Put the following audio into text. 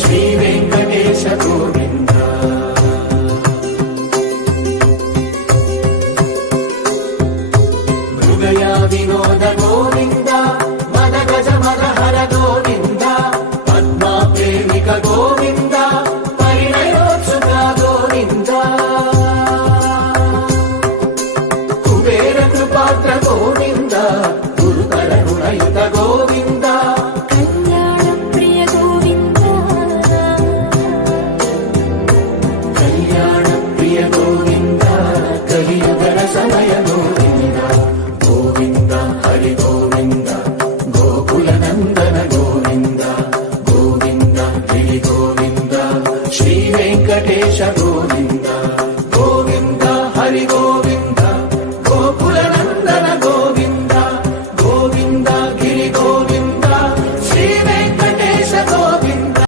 శ్రీ వెంకటేశ గోవింద మృగయా వినోద గోవింద మద గజ మదహర గోవింద పద్మా ప్రేమిక గోవింద పరిణయోత్సుక గోవింద కుబేర కృపాత్ర గోవింద గురుకరుణయుత గోవింద కళ్యాణ ప్రియ గోవింద కళ్యాణ ప్రియ గోవింద కలియుగర సమయ గోవింద గోవింద హరి గోవింద గోకుల నందన గోవింద గోవింద గిరి గోవింద శ్రీ వెంకటేశ